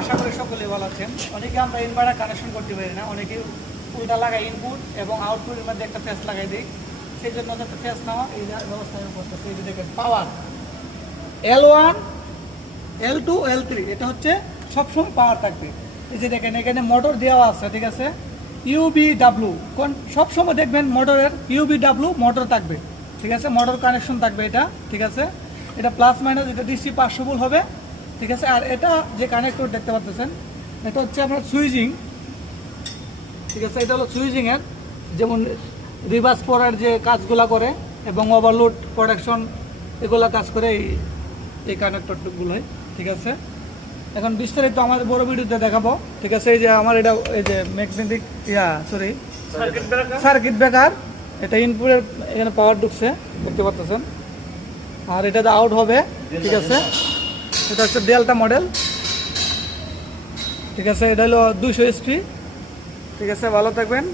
আশা করি সকলেই ভালো আছেন। অনেকে আমরা ইনভার্টার কানেকশন করতে পারি না, অনেকে উল্টা লাগাই ইনপুট এবং আউটপুটের মধ্যে একটা ফেস লাগাই দিই। সেই জন্য একটা ফেস নেওয়া এই ব্যবস্থা আমি করতেছি। এই যে দেখেন পাওয়ার L1 L2 L3, এটা হচ্ছে সবসময় পাওয়ার থাকবে। এই যে দেখেন এখানে মোটর দেওয়া আছে, ঠিক আছে। UBW সবসময় দেখবেন মোটরের UBW মোটর থাকবে, ঠিক আছে। মোটর কানেকশন থাকবে এটা, ঠিক আছে। এটা প্লাস মাইনাস, এটা ডিসি 500 ভোল্ট হবে, ঠিক আছে। আর এটা যে কানেক্টর দেখতে পাচ্ছেন এটা হচ্ছে আপনার সুইচিং, ঠিক আছে। এটা হলো সুইচিংয়ের, যেমন রিভার্স পড়ার যে কাজগুলো করে এবং ওভারলোড প্রোডাকশন এগুলো কাজ করে এই কানেক্টরগুলোই, ঠিক আছে। এখন বিস্তারিত আমাদের বড় ভিডিওতে দেখাবো, ঠিক আছে। এই যে আমার এটা এই যে ম্যাগনেটিক সার্কিট ব্রেকার, এটা ইনপুটের এখানে পাওয়ার ঢুকছে দেখতে পাচ্ছেন। আর এটা আউট হবে, ঠিক আছে। এটা হচ্ছে ডেল্টা মডেল, ঠিক আছে। এটা হলো 200 HP, ঠিক আছে। ভালো থাকবেন।